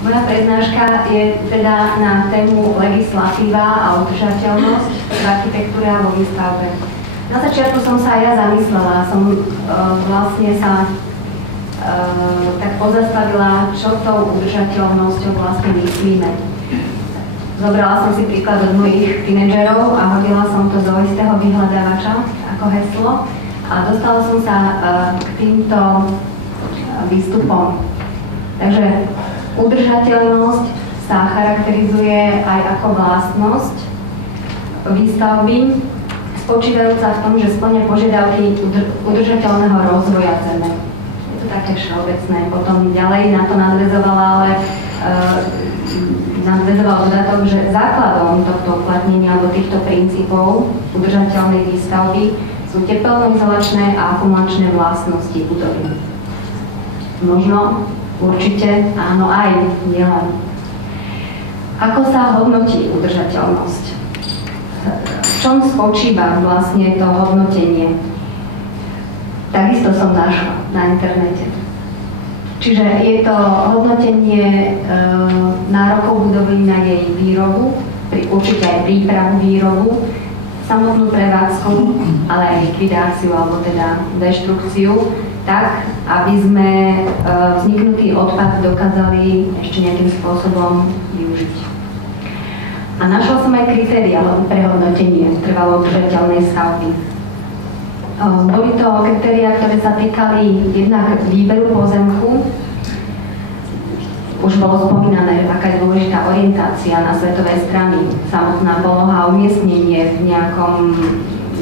Moja prednáška je teda na tému legislatíva a udržateľnosť v architektúre a vo výstavbe. Na začiatku som sa aj ja zamyslela, vlastne sa tak pozastavila, čo tou udržateľnosťou vlastne myslíme. Zobrala som si príklad od mojich tínedžerov a hodila som to do istého vyhľadávača ako heslo a dostala som sa k týmto výstupom. Takže udržateľnosť sa charakterizuje aj ako vlastnosť výstavby, spočívajúca v tom, že spĺňa požiadavky udržateľného rozvoja zeme. Je to také všeobecné. Potom ďalej na to nadväzovala, ale nadväzoval dodatok, že základom tohto uplatnenia alebo týchto princípov udržateľnej výstavby sú tepelnoizolačné a akumulačné vlastnosti budovy. Možno, určite, áno aj, nielen. Ako sa hodnotí udržateľnosť? V čom spočíva vlastne to hodnotenie? Takisto som našla na internete. Čiže je to hodnotenie nárokov budovy na jej výrobu, určite aj prípravu výrobu, samotnú prevádzku, ale aj likvidáciu alebo teda deštrukciu, tak, aby sme vzniknutý odpad dokázali ešte nejakým spôsobom využiť. A našla som aj kritéria pre hodnotenie trvalo udržateľnej stavby. Boli to kritériá, ktoré sa týkali jednak výberu pozemku. Už bolo spomínané, aká je dôležitá orientácia na svetové strany, samotná poloha a umiestnenie v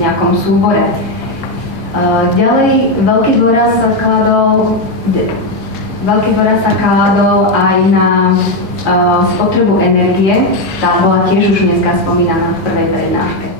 nejakom súbore. Ďalej, veľký dôraz sa kladol aj na spotrebu energie. Tá bola tiež už dneska spomínaná v prvej prednáške.